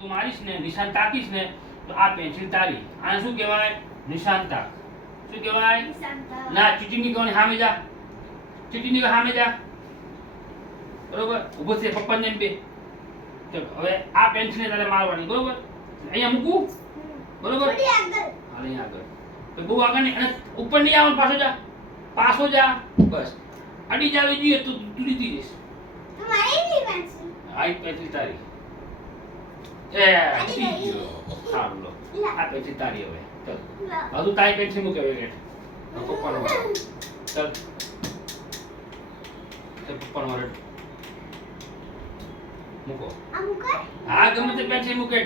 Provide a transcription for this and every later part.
તું મારીશ ને નિશાન તાકીશ ને તો આ પેન્સિલ તારી. આને શું કહેવાય? નિશાન તાક. શું કહેવાય? ના ચીટીની કોની સામે જા. ચીટીની સામે જા. બરોબર? ઊભો છે પપ્પાને બે. ચલો હવે આ પેન્સિલ તારે મારવાની બરોબર? અહીંયા મૂકું? બરોબર? અહીંયા આગળ. તો બહુ આગળ નહીં અને ઉપર નહીં આવવાનું પાછો જા. પાછો જા. બસ. અડી જાવી જોઈએ તો તું જઈશ. આ પેન્સિલ તારી. એ. અડી ગઈ. ઠીક છે. સારું લો આ પેન્સિલ તારી હવે. ચાલ. હજુ તારી પેન્સિલ મૂકે હવે રેટ પપ્પાનો ચાલ. ચાલ પપ્પાનો વારો. મૂકો. હા ગમે તે પેન્સિલ મૂકે.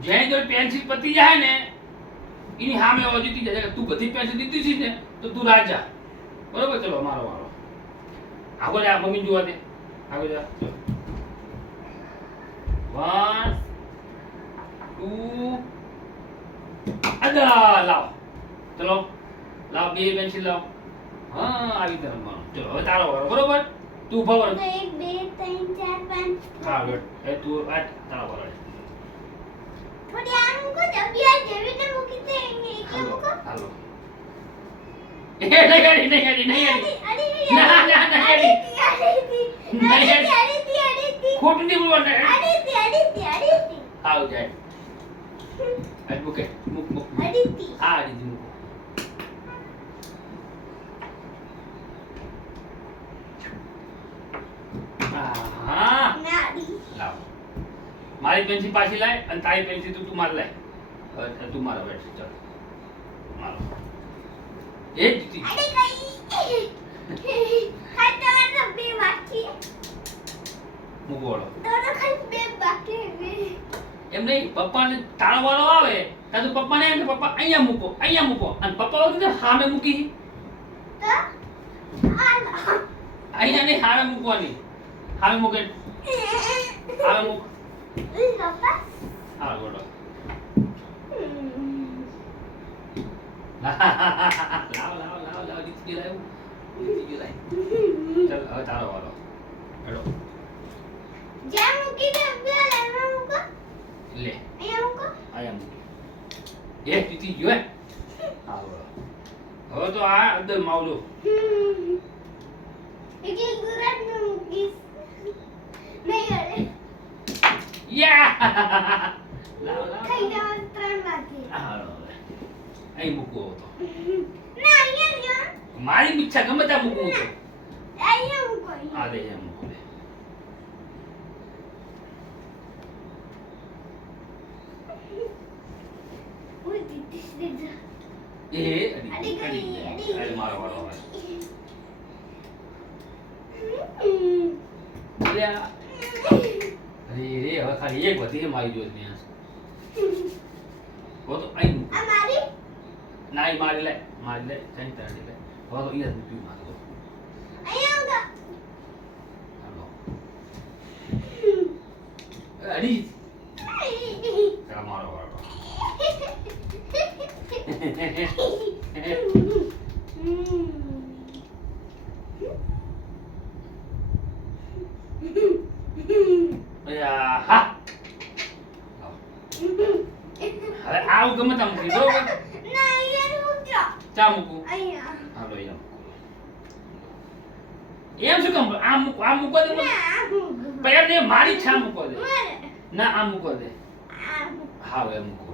જ્યાં જો પેન્સિલ પતી જાય ને એની સામે જીતી જાય. તું બધી પેન્સિલ દીધી છે ને તો તું રાજા બરોબર? ચલો મારો વાળો આગળ જા મમ્મી જોવા દે. આગળ જા. ચલો. વન ટુ અદા લાવ ચલો લાવ બે પેન્સિલ લાવ હા આવી રીતે રમવાનું ચલો હવે તારો વારો બરોબર તું ઊભા વળ હા good. હવે તું આ તારો વારો છે. હાલો હાલો એ નહીં હેડી નહીં હેડી નહીં હેડી ના, ના, ના, હેડી. નહીં હેડી. ખોટું નહીં બોલવાનું હેડી. આવ જાય આજ મૂકે મૂક મૂક મૂક. આ રીતે મૂકો મારી પેન્સિલ પાછી લાય અને તારી પેન્સિલ તું તું માર લાય. હવે તું મારો બેઠ ચાલ. મારો. એ જ મૂકો વાળો. એમ નહીં પપ્પાને તાળવાળો આવે ત્યાં તો પપ્પાને એમ કે, પપ્પા, અહીંયા મૂકો અહીંયા મૂકો. અને પપ્પા વખતે સામે મૂકી અહીંયા નહીં સામે મૂકવાની. સામે મૂકે. સામે મૂક. હા, બોલો. લાવ લાવ લાવ લાવ જીતી ગયો લાવ જીતી ગયો લાવ ચાલ, હવે તારો વાળો. હેડો જ્યાં મૂકી દે પેલા લાઈનમાં મૂકો લે અહીંયા મૂકો આયા મૂકી એ જીતી ગયો હે હા હવે તો આ અંદર માવલો એટલે ગુજરાતમાં મૂકીશ નહીં અરે યા લાવ લાવ ખાઈ જવા ત્રણ વાગે. હા અહીં મૂકવો હતો ના અહીંયા મારી ઈચ્છા ગમે ત્યાં મૂકવું તો. અહીંયા મૂકો આ દે અહીંયા મૂકો એ મારો વાળો હવે અરે હવે ખાલી એક વધી મારી જોડે ત્યાં હો તો અહીં મારી ના લે મારી લે તારી લે હવે તો અહીંયા મૂક્યું મારે તો અહીંયા હાલો. એ અડી મૂકો ચાલ મારો વારો અલ્યા, હા હવે આવું ગમે ત્યાં મૂકી બરોબર ચા મૂકું હાલો એમ શું કામ આ મૂકો આ મૂકો દે. નહીં, મારી. છા મૂકો દે ના આ મૂકો દે આ એમ મૂકો.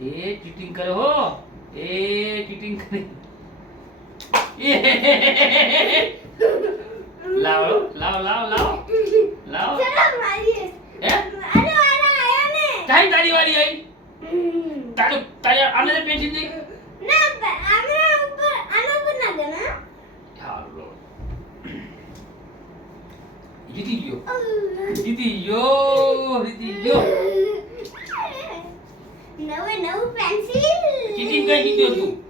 એ ચીટિંગ કરે હો. એ ચીટિંગ કરે. લાવ લાવ લાવ લાવ. લાવ. હે? અરે આયા ને. તારી તારી વારી આવી. તારું તારી આને પેન્સિલ દે ના ઉપર આના ઉપર ના દે ને હાલો જીતી ગયો. જીતી ગયો જીતી ગયો. ninguém entendeu.